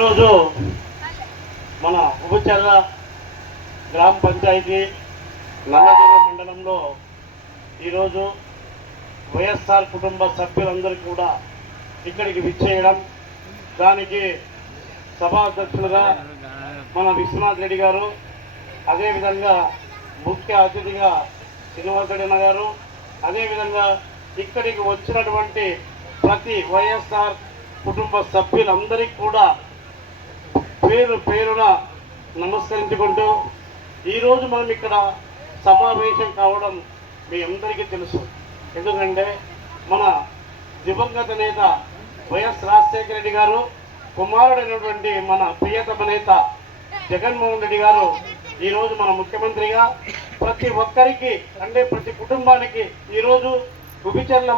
ఈరోజు మన ఉబుచర్ల గ్రామ పంచాయతీ నల్లజర్ల మండలంలో ఈరోజు వైఎస్ఆర్ కుటుంబ సభ్యులందరూ కూడా ఇక్కడికి విచ్చేయడం, దానికి సభాధ్యక్షులుగా మన విశ్వనాథ్ రెడ్డి గారు, అదేవిధంగా ముఖ్య అతిథిగా శ్రీనివాసరెడ్డి గారు, అదేవిధంగా ఇక్కడికి వచ్చినటువంటి ప్రతి వైఎస్ఆర్ కుటుంబ సభ్యులందరికీ కూడా పేరు పేరున నమస్కరించుకుంటూ ఈరోజు మనం ఇక్కడ సమావేశం కావడం మీ అందరికీ తెలుసు. ఎందుకంటే మన దివంగత నేత వైఎస్ రాజశేఖర రెడ్డి గారు కుమారుడైనటువంటి మన ప్రియతమ నేత జగన్మోహన్ రెడ్డి గారు ఈరోజు మన ముఖ్యమంత్రిగా ప్రతి ఒక్కరికి అంటే ప్రతి కుటుంబానికి ఈరోజు ఉబిచర్ల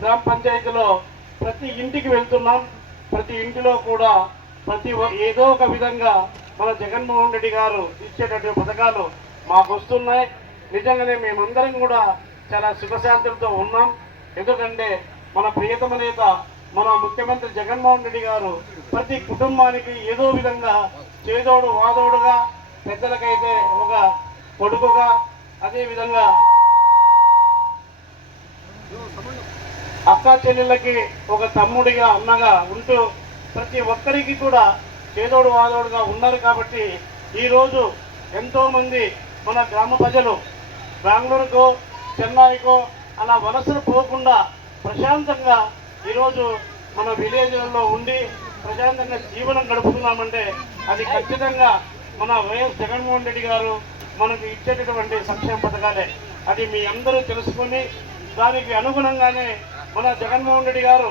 గ్రామ పంచాయతీలో ప్రతి ఇంటికి వెళ్తున్నాం. ప్రతి ఇంటిలో కూడా ఏదో ఒక విధంగా మన జగన్మోహన్ రెడ్డి గారు ఇచ్చేటటువంటి పథకాలు మాకు వస్తున్నాయి. నిజంగానే మేమందరం కూడా చాలా సుఖశాంతులతో ఉన్నాం. ఎందుకంటే మన ప్రియతమ నేత మన ముఖ్యమంత్రి జగన్మోహన్ రెడ్డి గారు ప్రతి కుటుంబానికి ఏదో విధంగా చేదోడు వాదోడుగా, పెద్దలకైతే ఒక కొడుకుగా, అదేవిధంగా అక్క చెల్లెళ్ళకి ఒక తమ్ముడిగా, అన్నగా ఉంటూ ప్రతి ఒక్కరికి కూడా చేదోడు వాదోడుగా ఉన్నారు. కాబట్టి ఈరోజు ఎంతోమంది మన గ్రామ ప్రజలు బెంగళూరుకో చెన్నైకో అలా వలసలు పోకుండా ప్రశాంతంగా ఈరోజు మన విలేజ్లలో ఉండి ప్రశాంతంగా జీవనం గడుపుతున్నామంటే అది ఖచ్చితంగా మన వైఎస్ జగన్మోహన్ రెడ్డి గారు మనకు ఇచ్చేటటువంటి సంక్షేమ పథకాలే. అది మీ అందరూ తెలుసుకొని దానికి అనుగుణంగానే మన జగన్మోహన్ రెడ్డి గారు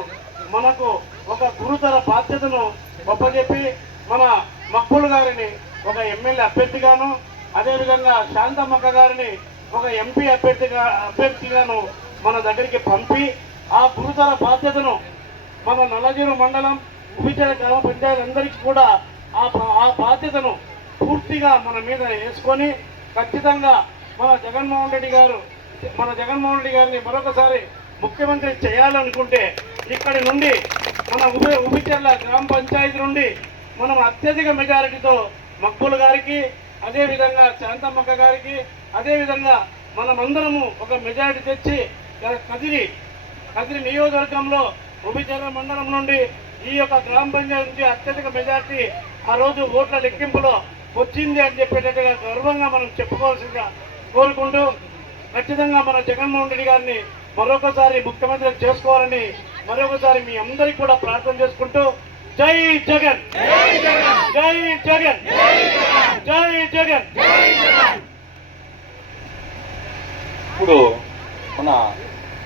మనకు ఒక గురుతర బాధ్యతను ఒప్పజెప్పి మన మక్బూల్ గారిని ఒక ఎమ్మెల్యే అభ్యర్థిగాను, అదేవిధంగా శాంతమ్మక్క గారిని ఒక ఎంపీ అభ్యర్థిగాను మన దగ్గరికి పంపి ఆ గురుతర బాధ్యతను మన నల్లజీరు మండలం ఉబిచర్ల గ్రామ పంచాయతీ అందరికీ కూడా ఆ బాధ్యతను పూర్తిగా మన మీద వేసుకొని ఖచ్చితంగా మన జగన్మోహన్ రెడ్డి గారిని మరొకసారి ముఖ్యమంత్రి చేయాలనుకుంటే ఇక్కడి నుండి మన ఉబిచర్ల గ్రామ పంచాయతీ నుండి మనం అత్యధిక మెజారిటీతో మక్బూల్ గారికి, అదేవిధంగా శాంతమ్మక్క గారికి, అదేవిధంగా మనమందరము ఒక మెజారిటీ తెచ్చి కదిరి నియోజకవర్గంలో ఉబిచర్ల మండలం నుండి ఈ యొక్క గ్రామ పంచాయతీ నుంచి అత్యధిక మెజారిటీ ఆ రోజు ఓట్ల లెక్కింపులో వచ్చింది అని చెప్పేటట్టుగా గర్వంగా మనం చెప్పుకోవాల్సిందిగా కోరుకుంటూ ఖచ్చితంగా మన జగన్మోహన్ రెడ్డి గారిని మరొకసారి ముఖ్యమంత్రి చేసుకోవాలని మరొకసారి మీ అందరికీ కూడా ప్రార్థన చేసుకుంటూ జై జగన్, జై జగన్, జై జగన్. ఇప్పుడు మన